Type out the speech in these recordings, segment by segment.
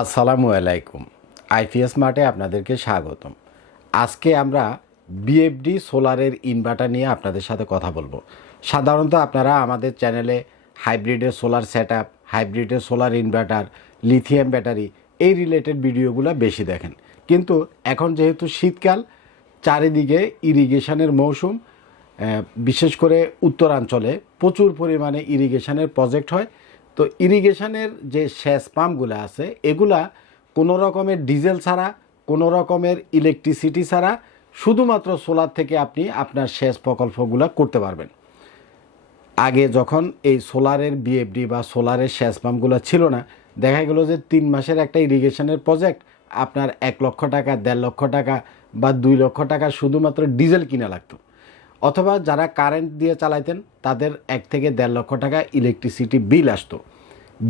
আসসালামু আলাইকুম। আইপিএস মার্টে আপনাদেরকে স্বাগতম। আজকে আমরা বিএফডি সোলারের ইনভার্টার নিয়ে আপনাদের সাথে কথা বলবো। সাধারণত আপনারা আমাদের চ্যানেলে হাইব্রিডের সোলার সেটআপ, হাইব্রিডের সোলার ইনভার্টার, লিথিয়াম ব্যাটারি এই রিলেটেড ভিডিওগুলো বেশি দেখেন। কিন্তু এখন যেহেতু শীতকাল, চারিদিকে ইরিগেশনের মৌসুম, বিশেষ করে উত্তরাঞ্চলে প্রচুর পরিমাণে ইরিগেশনের প্রজেক্ট হয়। তো ইরিগেশনের যে সেচ পাম্পগুলো আছে এগুলা কোনো রকমের ডিজেল ছাড়া, কোনো রকমের ইলেকট্রিসিটি ছাড়া শুধুমাত্র সোলার থেকে আপনি আপনার সেচ প্রকল্পগুলো করতে পারবেন। আগে যখন এই সোলারের বিএফডি বা সোলারের সেচ পাম্পগুলো ছিল না, দেখা গেল যে 3 মাসের একটা ইরিগেশনের প্রজেক্ট আপনার 1 লক্ষ টাকা, 1.5 লক্ষ টাকা বা 2 লক্ষ টাকা শুধুমাত্র ডিজেল কিনা লাগতো। অথবা যারা কারেন্ট দিয়ে চালাইতেন তাদের 1 থেকে 1.5 লক্ষ টাকা ইলেকট্রিসিটি বিল আসতো।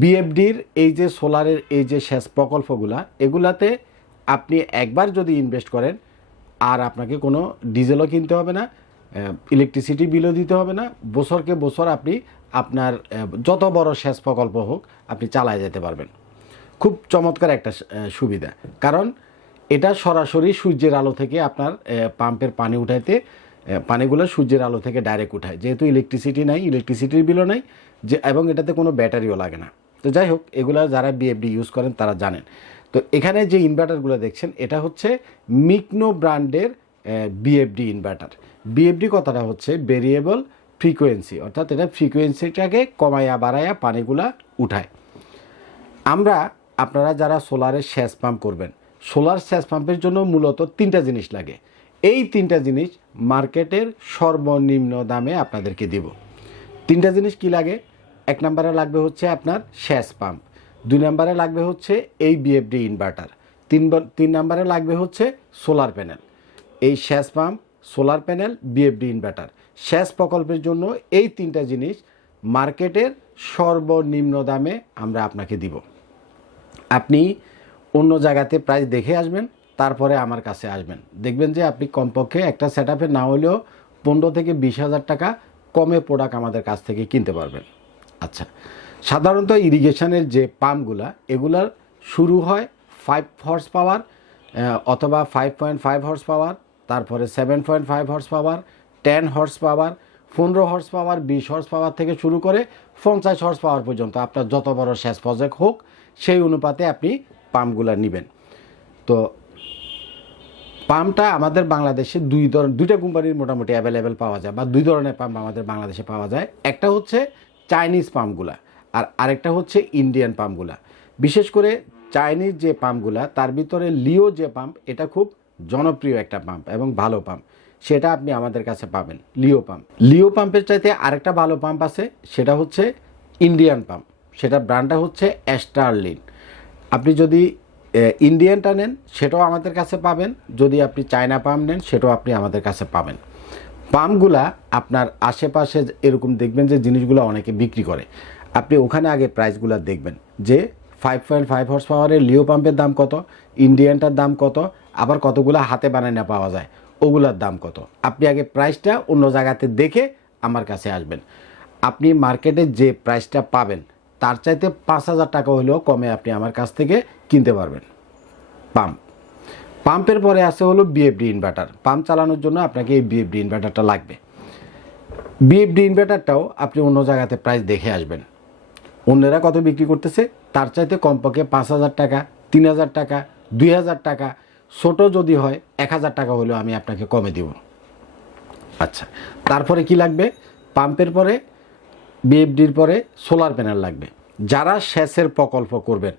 বিএফডির এই যে সোলারের এই যে সেচ প্রকল্পগুলা, এগুলাতে আপনি একবার যদি ইনভেস্ট করেন আর আপনাকে কোনো ডিজেলও কিনতে হবে না, ইলেকট্রিসিটি বিলও দিতে হবে না। বছরকে বছর আপনি আপনার যত বড় সেচ প্রকল্প হোক আপনি চালায় যেতে পারবেন। খুব চমৎকার একটা সুবিধা, কারণ এটা সরাসরি সূর্যের আলো থেকে আপনার পাম্পের পানি উঠাইতে, পানিগুলো সূর্যের আলো থেকে ডাইরেক্ট উঠায়। যেহেতু ইলেকট্রিসিটি নাই, ইলেকট্রিসিটির বিলও নাই, যে এবং এটাতে কোনো ব্যাটারিও লাগে না। তো যাই হোক, এগুলা যারা বিএফডি ইউজ করেন তারা জানেন। তো এখানে যে ইনভার্টারগুলো দেখছেন এটা হচ্ছে মিকনো ব্র্যান্ডের বিএফডি ইনভার্টার। বিএফডি কথাটা হচ্ছে ভেরিয়েবল ফ্রিকোয়েন্সি, অর্থাৎ এটা ফ্রিকোয়েন্সিটাকে কমাইয়া বাড়াইয়া পানিগুলা উঠায়। আপনারা যারা সোলারের সেচ পাম্প করবেন, সোলার সেচ পাম্পের জন্য মূলত 3টা জিনিস লাগে। এই 3টা জিনিস মার্কেটের সর্বনিম্ন দামে আপনাদেরকে দিব। 3টা জিনিস কি লাগে? 1 নম্বরে লাগবে হচ্ছে আপনার সেচ পাম্প, 2 নম্বরে লাগবে হচ্ছে এই বিএফডি ইনভার্টার, 3 নম্বরে লাগবে হচ্ছে সোলার প্যানেল। এই সেচ pump, solar panel, BFD inverter সেচ প্রকল্পের জন্য এই 3টা জিনিস মার্কেটের সর্বনিম্ন দামে আমরা আপনাকে দিব। আপনি অন্য জায়গাতে প্রাইস দেখে আসবেন, তারপরে আমার কাছে আসবেন, দেখবেন যে আপনি কমপক্ষে একটা সেটআপে না হলেও 15 থেকে 20 হাজার টাকা কমে প্রোডাক্ট আমাদের কাছ থেকে কিনতে পারবেন। আচ্ছা, সাধারণত ইরিগেশনের যে পাম্পগুলা, এগুলার শুরু হয় 5 হর্স পাওয়ার অথবা 5.5 হর্স পাওয়ার, তারপরে 7.5 horse power, 10 horse power, 15 horse power, 20 horse power থেকে শুরু করে 50 হর্স পাওয়ার পর্যন্ত আপনার যত বড় সেচ প্রজেক্ট হোক সেই অনুপাতে আপনি পাম্পগুলা নেবেন। তো পাম্পটা আমাদের বাংলাদেশে দুইটা কোম্পানির মোটামুটি অ্যাভেলেবেল পাওয়া যায়, বা 2 ধরনের পাম্প আমাদের বাংলাদেশে পাওয়া যায়। একটা হচ্ছে চাইনিজ পাম্পগুলা, আর আরেকটা হচ্ছে ইন্ডিয়ান পাম্পগুলা। বিশেষ করে চাইনিজ যে পাম্পগুলা, তার ভিতরে লিও যে পাম্প, এটা খুব জনপ্রিয় একটা পাম্প এবং ভালো পাম্প, সেটা আপনি আমাদের কাছে পাবেন। লিও পাম্প, লিও পাম্পের চাইতে আরেকটা ভালো পাম্প আছে, সেটা হচ্ছে ইন্ডিয়ান পাম্প। সেটা ব্র্যান্ডটা হচ্ছে স্টারলিন। আপনি যদি ইন্ডিয়ানটা নেন সেটাও আমাদের কাছে পাবেন, যদি আপনি চায়না পাম্প নেন সেটাও আপনি আমাদের কাছে পাবেন। পাম্পগুলা আপনার আশেপাশে এরকম দেখবেন যে জিনিসগুলো অনেকে বিক্রি করে, আপনি ওখানে আগে প্রাইসগুলো দেখবেন যে 5.5 হর্স পাওয়ারের লিও পাম্পের দাম কত, ইন্ডিয়ানটার দাম কত, আবার কতগুলো হাতে বানায় না পাওয়া যায় ওগুলার দাম কত। আপনি আগে প্রাইসটা অন্য জায়গাতে দেখে আমার কাছে আসবেন। আপনি মার্কেটে যে প্রাইসটা পাবেন তার চাইতে 5,000 টাকা হলেও কমে আপনি আমার কাছ থেকে কিনতে পারবেন। পাম্পের পরে আছে হলো বিএফডি ইনভার্টার। পাম্প চালানোর জন্য আপনাকে এই বিএফডি ইনভার্টারটা লাগবে। বিএফডি ইনভার্টারটাও আপনি অন্য জায়গাতে প্রাইস দেখে আসবেন, অন্যরা কত বিক্রি করতেছে তার চাইতে কমপক্ষে 5,000 টাকা, 3,000 টাকা, 2,000 টাকা, ছোট যদি হয় 1,000 টাকা হলেও আমি আপনাকে কমে দিব। আচ্ছা, তারপরে কি লাগবে? পাম্পের পরে, বিএফডির পরে সোলার প্যানেল লাগবে। যারা সেচের প্রকল্প করবেন,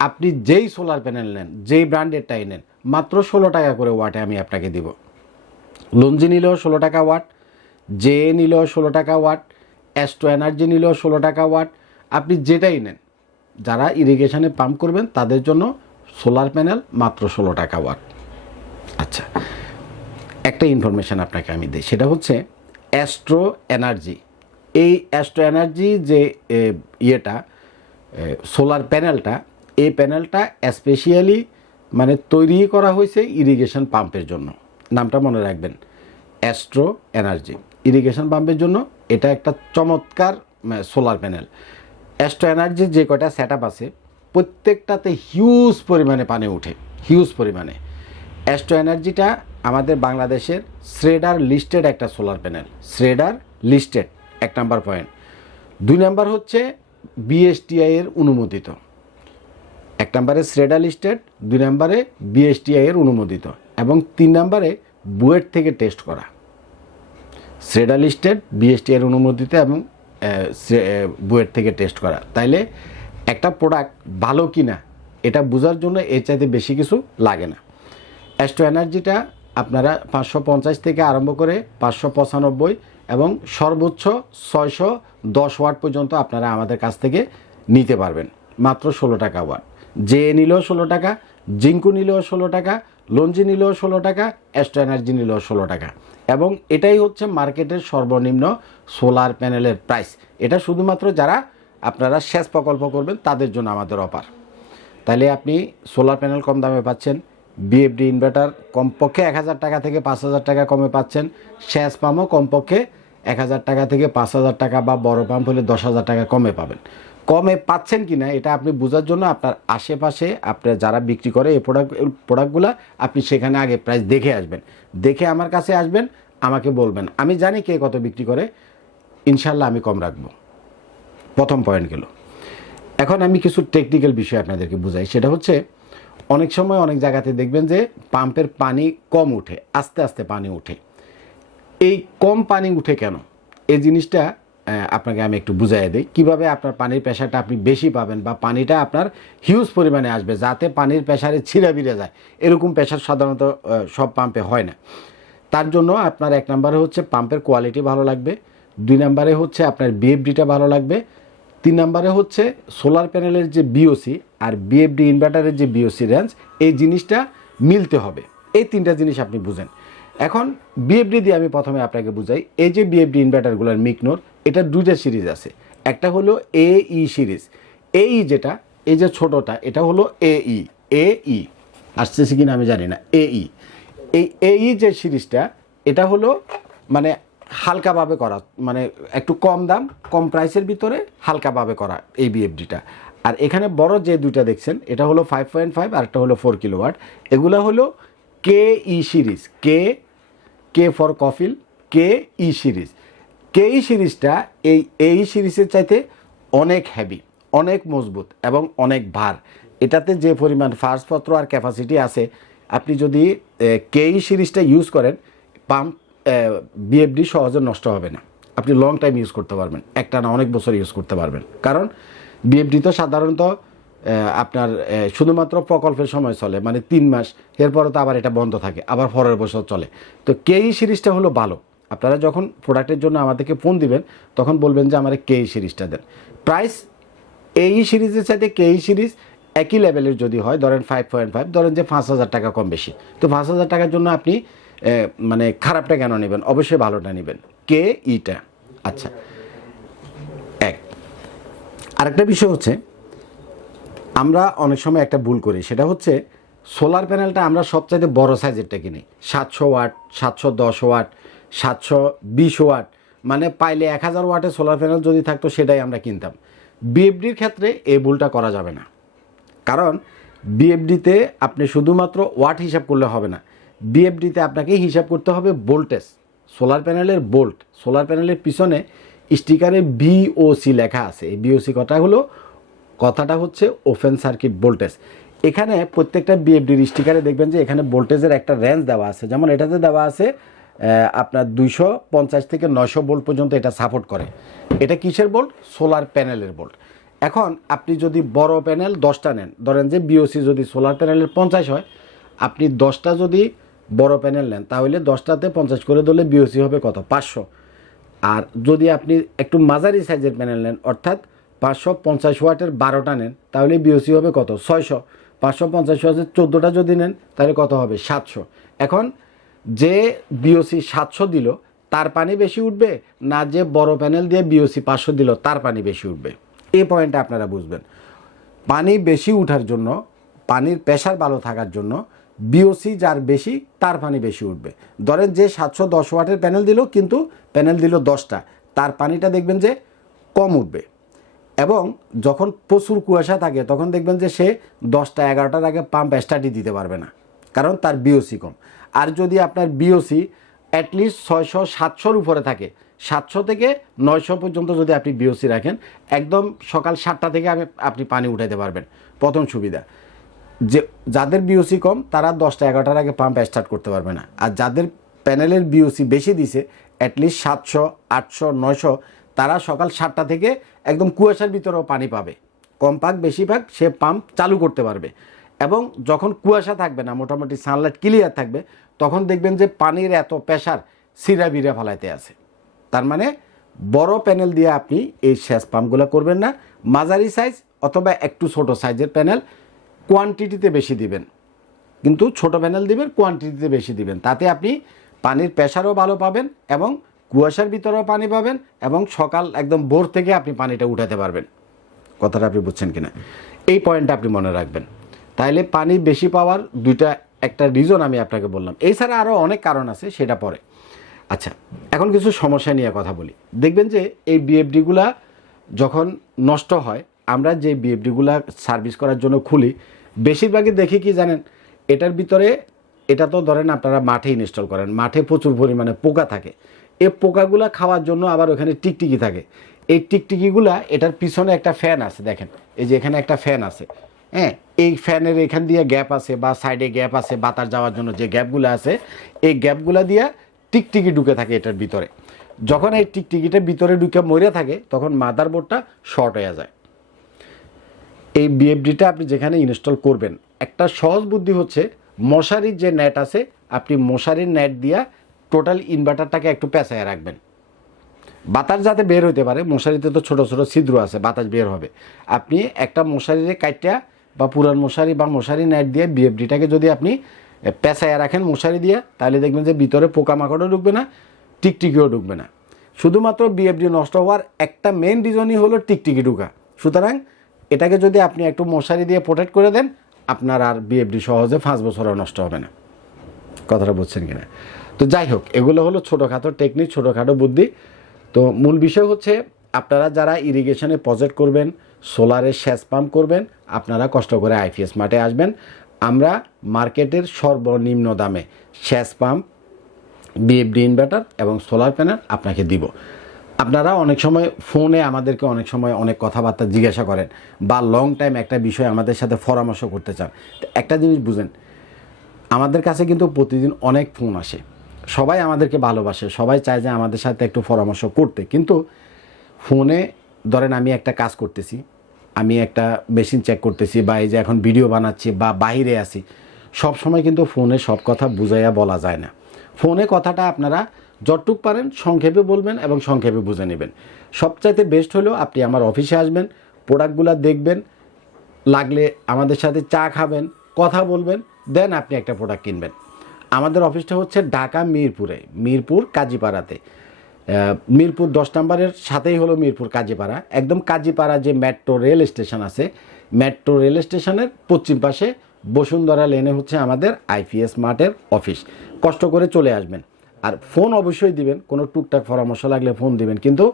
আপনি যেই সোলার প্যানেল নেন, যেই ব্র্যান্ডেরটাই নেন, মাত্র 16 টাকা করে ওয়াটে আমি আপনাকে দিব। লঞ্জি নিলেও 16 টাকা ওয়াট, জে নিলেও 16 টাকা ওয়াট, অ্যাস্ট্রো এনার্জি নিলেও 16 টাকা ওয়াট। আপনি যেটাই নেন, যারা ইরিগেশনে পাম্প করবেন তাদের জন্য সোলার প্যানেল মাত্র 16 টাকা ওয়াট। আচ্ছা, একটা ইনফরমেশান আপনাকে আমি দিই, সেটা হচ্ছে অ্যাস্ট্রো এনার্জি। এই অ্যাস্ট্রো এনার্জি যে সোলার প্যানেলটা, এই প্যানেলটা স্পেশালি মানে তৈরি করা হয়েছে ইরিগেশন পাম্পের জন্য। নামটা মনে রাখবেন, অ্যাস্ট্রো এনার্জি। ইরিগেশন পাম্পের জন্য এটা একটা চমৎকার সোলার প্যানেল। অ্যাস্ট্রো এনার্জির যে কয়টা সেটআপ আছে প্রত্যেকটাতে হিউজ পরিমাণে পানি উঠে, হিউজ পরিমাণে। অ্যাস্ট্রো এনার্জিটা আমাদের বাংলাদেশের শ্রেডার লিস্টেড একটা solar panel, shredder listed, 1 number point. 2 number হচ্ছে বিএসটিআই এর অনুমোদিত। 1 নম্বরে শ্রেডার লিস্টেড, 2 নম্বরে বিএসটিআই এর অনুমোদিত, এবং 3 নম্বরে বুয়েট থেকে টেস্ট করা। শ্রেডার লিস্টেড, বিএসটিআই এর অনুমোদিত এবং বুয়েট থেকে টেস্ট করা। তাইলে একটা প্রোডাক্ট ভালো কি না এটা বোঝার জন্য এর চাইতে বেশি কিছু লাগে না। অ্যাস্ট্রো এনার্জিটা আপনারা 550 থেকে আরম্ভ করে 595 এবং সর্বোচ্চ 610 ওয়াট পর্যন্ত আপনারা আমাদের কাছ থেকে নিতে পারবেন মাত্র 16 টাকা ওয়াট। জে নিলেও 16 টাকা, জিঙ্কু নিলেও 16 টাকা, লঞ্জি নিলেও 16 টাকা, অ্যাস্ট্রো এনার্জি নিলেও 16 টাকা। এবং এটাই হচ্ছে মার্কেটের সর্বনিম্ন সোলার প্যানেলের প্রাইস। এটা শুধুমাত্র যারা আপনারা সেচ প্রকল্প করবেন তাদের জন্য আমাদের অফার। তাহলে আপনি সোলার প্যানেল কম দামে পাচ্ছেন, বিএফডি ইনভার্টার কমপক্ষে 1000 টাকা থেকে 5000 টাকা কমে পাচ্ছেন, সেচ পাম্পও কমপক্ষে 1000 টাকা থেকে 5000 টাকা, বা বড় পাম্প হলে 10,000 টাকা কমে পাবেন। কমে পাচ্ছেন কি না এটা আপনি বোঝার জন্য আপনার আশেপাশে আপনার যারা বিক্রি করে এই প্রোডাক্টগুলো আপনি সেখানে আগে প্রাইস দেখে আসবেন, দেখে আমার কাছে আসবেন, আমাকে বলবেন। আমি জানি কে কত বিক্রি করে, ইনশাল্লাহ আমি কম রাখবো। প্রথম পয়েন্ট গেল। এখন আমি কিছু টেকনিক্যাল বিষয় আপনাদেরকে বুঝাই। সেটা হচ্ছে অনেক সময় অনেক জায়গাতে দেখবেন যে পাম্পের পানি কম উঠে, আস্তে আস্তে পানি উঠে। এই কম পানি উঠে কেন, এই জিনিসটা আপনাকে আমি একটু বুঝাই দিই কীভাবে আপনার পানির প্রেশারটা আপনি বেশি পাবেন, বা পানিটা আপনার হিউজ পরিমাণে আসবে, যাতে পানির প্রেশারে ছিঁড়া বিড়ে যায়। এরকম প্রেশার সাধারণত সব পাম্পে হয় না। তার জন্য আপনার 1 নম্বরে হচ্ছে পাম্পের কোয়ালিটি ভালো লাগবে, 2 নম্বরে হচ্ছে আপনার বিএফডিটা ভালো লাগবে, 3 নম্বরে হচ্ছে সোলার প্যানেলের যে বিওসি আর বিএফডি ইনভার্টারের যে বিওসি রেঞ্জ, এই জিনিসটা মিলতে হবে। এই 3টা জিনিস আপনি বুঝেন। এখন বিএফডি দিয়ে আমি প্রথমে আপনাকে বুঝাই। এই যে বিএফডি ইনভার্টারগুলোর মিকনোর, এটা 2টা সিরিজ আছে। একটা হলো এই সিরিজ, এই যেটা এই যে ছোটোটা এটা হলো এই আসতেছে কিনা আমি জানি না। এই যে সিরিজটা এটা হলো মানে হালকাভাবে করা, মানে একটু কম দাম কম প্রাইসের ভিতরে হালকাভাবে করা এই বিএফডিটা। আর এখানে বড় যে 2টা দেখছেন এটা হলো 5.5 আর একটা হলো 4 কিলোওয়াট। এগুলো হলো series, K for Kafil, series. সিরিজটা এই সিরিজের চাইতে অনেক হেভি, অনেক মজবুত এবং অনেক ভার। এটাতে যে পরিমাণ ফার্সপত্র আর ক্যাপাসিটি আছে, আপনি যদি সিরিজটা ইউজ করেন পাম্প বিএফডি সহজে নষ্ট হবে না, আপনি লং টাইম ইউজ করতে পারবেন, একটা না অনেক বছর ইউজ করতে পারবেন। কারণ বিএফডি তো সাধারণত আপনার শুধুমাত্র প্রকল্পের সময় চলে, মানে 3 মাস, এরপরে তো আবার এটা বন্ধ থাকে, আবার পরের বছর চলে। তো সিরিজটা হলো ভালো। আপনারা যখন প্রোডাক্টের জন্য আমাদেরকে ফোন দিবেন তখন বলবেন যে আমার সিরিজটা দেন। প্রাইস সিরিজের সাথে সিরিজ একই লেভেলের যদি হয়, ধরেন 5.5, ধরেন যে 5000 টাকা কম বেশি, তো 5000 টাকার জন্য আপনি মানে খারাপটা কেন নেবেন, অবশ্যই ভালোটা নেবেন, ইটা। আচ্ছা, আরেকটা বিষয় হচ্ছে আমরা অনেক সময় একটা ভুল করি, সেটা হচ্ছে সোলার প্যানেলটা আমরা সবচাইতে বড় সাইজেরটা কিনি, 700 ওয়াট, 710 ওয়াট, 720 ওয়াট, মানে পাইলে 1000 ওয়াটের সোলার প্যানেল যদি থাকতো সেটাই আমরা কিনতাম। বিএফডির ক্ষেত্রে এই ভুলটা করা যাবে না। কারণ বিএফডিতে আপনি শুধুমাত্র ওয়াট হিসাব করলে হবে না, বিএফডিতে আপনাকে হিসাব করতে হবে ভোল্টেজ, সোলার প্যানেলের ভোল্ট। সোলার প্যানেলের পিছনে স্টিকারে বিওসি লেখা আছে। এই বিওসি কথাটা হচ্ছে ওপেন সার্কিট ভোল্টেজ। এখানে প্রত্যেকটা বিএফডির স্টিকারে দেখবেন যে এখানে ভোল্টেজের একটা রেঞ্জ দেওয়া আছে। যেমন এটাতে দেওয়া আছে আপনার 250 থেকে 900 ভোল্ট পর্যন্ত এটা সাপোর্ট করে। এটা কিসের ভোল্ট? সোলার প্যানেলের ভোল্ট। এখন আপনি যদি বড় প্যানেল 10টা নেন, ধরেন যে বিওসি যদি সোলার প্যানেলের 50 হয়, আপনি 10টা যদি বড় প্যানেল নেন তাহলে 10টাতে 50 করে দিলে বিওসি হবে কত? 500। আর যদি আপনি একটু মাঝারি সাইজের প্যানেল নেন, অর্থাৎ 550 ওয়াটের 12টা নেন, তাহলে বিওসি হবে কত? 600। 550 ওয়াটের 14টা যদি নেন তাহলে কত হবে? 700। এখন যে বিওসি 700 দিল তার পানি বেশি উঠবে, না যে বড় প্যানেল দিয়ে বিওসি 500 দিল তার পানি বেশি উঠবে? এই পয়েন্টটা আপনারা বুঝবেন। পানি বেশি উঠার জন্য, পানির প্রেশার ভালো থাকার জন্য বিওসি যার বেশি তার পানি বেশি উঠবে। ধরেন যে 710 ওয়াটের প্যানেল দিল, কিন্তু প্যানেল দিল 10টা, তার পানিটা দেখবেন যে কম উঠবে। এবং যখন প্রচুর কুয়াশা থাকে তখন দেখবেন যে সে 10টা 11টার আগে পাম্প স্টার্টই দিতে পারবে না, কারণ তার বিওসি কম। আর যদি আপনার বিওসি অ্যাটলিস্ট 600-700-র উপরে থাকে, 700 থেকে 900 পর্যন্ত যদি আপনি বিওসি রাখেন, একদম সকাল 7টা থেকে আপনি পানি উঠাতে পারবেন। প্রথম সুবিধা যে যাদের বিওসি কম তারা 10টা 11টার আগে পাম্প স্টার্ট করতে পারবে না। আর যাদের প্যানেলের বিওসি বেশি দিছে, অ্যাটলিস্ট 700, 800, 900, তারা সকাল 7টা থেকে একদম কুয়াশার ভিতরেও পানি পাবে। কম পাক বেশি পাক সে পাম্প চালু করতে পারবে। এবং যখন কুয়াশা থাকবে না, মোটামুটি সানলাইট ক্লিয়ার থাকবে, তখন দেখবেন যে পানির এত প্রেশার সিরা বিরা ফালাইতে আছে। তার মানে বড় প্যানেল দিয়ে আপনি এই সেচ পাম্পগুলো করবেন না। মাঝারি সাইজ অথবা একটু ছোট সাইজের প্যানেল, কোয়ান্টিটিতে বেশি দিবেন, কিন্তু ছোট প্যানেল দিবেন, কোয়ান্টিটিতে বেশি দিবেন। তাতে আপনি পানির প্রেশারও ভালো পাবেন এবং কুয়াশার ভিতরেও পানি পাবেন এবং সকাল একদম ভোর থেকে আপনি পানিটা উঠাতে পারবেন। কথাটা আপনি বুঝছেন কিনা, এই পয়েন্টটা আপনি মনে রাখবেন। তাইলে পানি বেশি পাওয়ার একটা রিজন আমি আপনাকে বললাম। এছাড়া আরও অনেক কারণ আছে, সেটা পরে। আচ্ছা, এখন কিছু সমস্যা নিয়ে কথা বলি। দেখবেন যে এই বিএফডিগুলা যখন নষ্ট হয়, আমরা যে বিএফডিগুলা সার্ভিস করার জন্য খুলি, বেশিরভাগই দেখি কি জানেন, এটার ভিতরে, এটা তো ধরেন আপনারা মাঠে ইনস্টল করেন, মাঠে প্রচুর পরিমাণে পোকা থাকে। এই পোকাগুলা খাওয়ার জন্য আবার ওখানে টিকটিকি থাকে। এই টিকটিকিগুলা, এটার পিছনে একটা ফ্যান আছে, দেখেন এই যে এখানে একটা ফ্যান আছে, হ্যাঁ, এই ফ্যানের এখান দিয়ে গ্যাপ আছে বা সাইডে গ্যাপ আছে, বাতাস যাওয়ার জন্য যে গ্যাপগুলো আছে, এই গ্যাপগুলো দিয়ে টিকটিকি ঢুকে থাকে এটার ভিতরে। যখন এই টিকটিকিটা ভিতরে ঢুকে মরে থাকে, তখন মাদারবোর্ডটা শর্ট হয়ে যায়। এই বিএফডিটা আপনি যেখানে ইনস্টল করবেন, একটা সহজ বুদ্ধি হচ্ছে, মশারির যে নেট আছে, আপনি মশারির নেট দিয়া টোটাল ইনভার্টারটাকে একটু পেঁচায় রাখবেন, বাতাস যাতে বের হতে পারে। মশারিতে তো ছোটো ছোটো ছিদ্র আছে, বাতাস বের হবে। আপনি একটা মশারিরে কাইটা বা পুরান মশারি বা মশারি নেট দিয়ে বিএফডিটাকে যদি আপনি পেঁচায় রাখেন মশারি দিয়ে, তাহলে দেখবেন যে ভিতরে পোকামাকড়ও ঢুকবে না, টিকটিকিও ঢুকবে না। শুধুমাত্র বিএফডি নষ্ট হওয়ার একটা মেন রিজনই হলো টিকটিকি ঢুকা। সুতরাং এটাকে যদি আপনি একটু মশারি দিয়ে প্রোটেক্ট করে দেন, আপনার আর বিএফডি সহজে 5 বছরও নষ্ট হবে না। কথাটা বুঝছেন কিনা? তো যাই হোক, এগুলো হলো ছোটোখাটো টেকনিক, ছোটোখাটো বুদ্ধি। তো মূল বিষয় হচ্ছে, আপনারা যারা ইরিগেশনে প্রজেক্ট করবেন, সোলারের সেচ পাম্প করবেন, আপনারা কষ্ট করে আইপিএস মাঠে আসবেন। আমরা মার্কেটের সর্বনিম্ন দামে সেচ পাম্প, বিএফডি ইনভার্টার এবং সোলার প্যানেল আপনাকে দিব। আপনারা অনেক সময় ফোনে আমাদেরকে অনেক সময় অনেক কথাবার্তা জিজ্ঞাসা করেন, বা লং টাইম একটা বিষয় আমাদের সাথে পরামর্শ করতে চান। তো একটা জিনিস বুঝেন, আমাদের কাছে কিন্তু প্রতিদিন অনেক ফোন আসে, সবাই আমাদেরকে ভালোবাসে, সবাই চায় যে আমাদের সাথে একটু পরামর্শ করতে। কিন্তু ফোনে ধরেন আমি একটা কাজ করতেছি, আমি একটা মেশিন চেক করতেছি, বা এই যে এখন ভিডিও বানাচ্ছি বা বাইরে আছি, সব সময় কিন্তু ফোনে সব কথা বুঝাইয়া বলা যায় না। ফোনে কথাটা আপনারা যতটুক পারেন সংক্ষেপে বলবেন এবং সংক্ষেপে বুঝে নেবেন। সবচাইতে বেস্ট হলো আপনি আমার অফিসে আসবেন, প্রোডাক্টগুলো দেখবেন, লাগলে আমাদের সাথে চা খাবেন, কথা বলবেন, দেন আপনি একটা প্রোডাক্ট কিনবেন। আমাদের অফিসটা হচ্ছে ঢাকা মিরপুর কাজীপাড়াতে। মিরপুর 10 নম্বরের সাথেই হলো মিরপুর কাজীপাড়া। একদম কাজীপাড়া যে মেট্রো রেল স্টেশন আছে, মেট্রো রেল স্টেশনের পশ্চিম পাশে বসুন্ধরা লেনে হচ্ছে আমাদের আইপিএস মার্টের অফিস। কষ্ট করে চলে আসবেন। আর ফোন অবশ্যই দিবেন, কোনো টুকটাক পরামর্শ লাগলে ফোন দিবেন। কিন্তু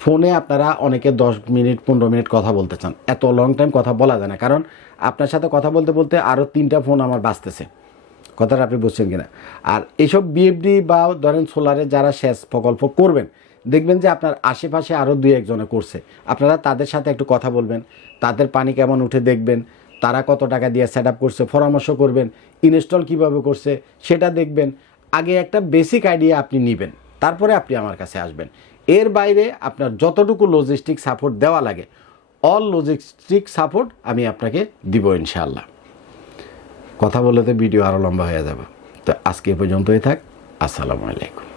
ফোনে আপনারা অনেকে 10 মিনিট 15 মিনিট কথা বলতে চান, এত লং টাইম কথা বলা যায় না, কারণ আপনার সাথে কথা বলতে বলতে আরও 3টা ফোন আমার বাজতেছে। কথাটা আপনি বুঝছেন কিনা? আর এইসব বিএফডি বা ধরেন সোলারে যারা সেচ প্রকল্প করবেন, দেখবেন যে আপনার আশেপাশে আরও 2-1 জনে করছে। আপনারা তাদের সাথে একটু কথা বলবেন, তাদের পানি কেমন উঠে দেখবেন, তারা কত টাকা দিয়ে সেট আপ করছে, পরামর্শ করবেন, ইনস্টল কিভাবে করছে সেটা দেখবেন। আগে একটা বেসিক আইডিয়া আপনি নেবেন, তারপরে আপনি আমার কাছে আসবেন। এর বাইরে আপনার যতটুকু লজিস্টিক সাপোর্ট দেওয়া লাগে, অল লজিস্টিক সাপোর্ট আমি আপনাকে দিব ইনশাআল্লাহ। কথা বলতে ভিডিও আরও লম্বা হয়ে যাবে। তো আজকে পর্যন্তই থাক। আসসালামু আলাইকুম।